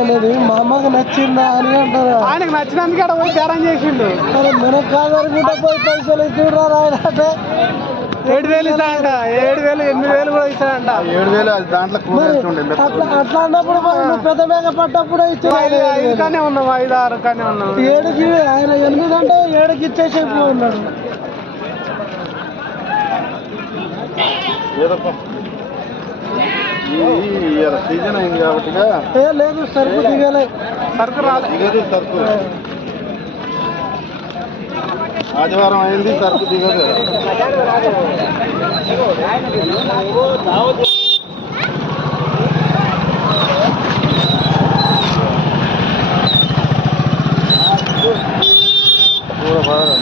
అనేది మా అమ్మకి నచ్చిందా అని అంటారా. ఆయనకు నచ్చినందుకు అక్కడ పోయి బేరం చేసిండు. అరే మన కాదనుకుంటే పోయి పైసలు ఇచ్చుడ్రా ఆయన అంటే. ఏడు వేలు ఇస్తాడంట ఏడు వేలు ఎనిమిది వేలు కూడా ఇస్తాడంట. ఏడు వేలు అది దాంట్లో మరి అట్లా అట్లా అన్నప్పుడు మరి పెద్ద మేక పట్టప్పుడు ఐదు ఐదు ఇచ్చి కానీ ఉన్నాం ఐదు ఆరు కానీ ఉన్నాం. ఏడుకి ఆయన ఎనిమిది అంటే ఏడుకి ఇచ్చేసి ఉన్నాడు. ఏదో ఇవాళ సీజన్ అయింది కాబట్టి ఏ లేదు సరుకు దిగలే సరుకు రాదు. దిగదు సరుకు. ఆదివారం అయింది సరుకు దిగదు. కూడా బాగా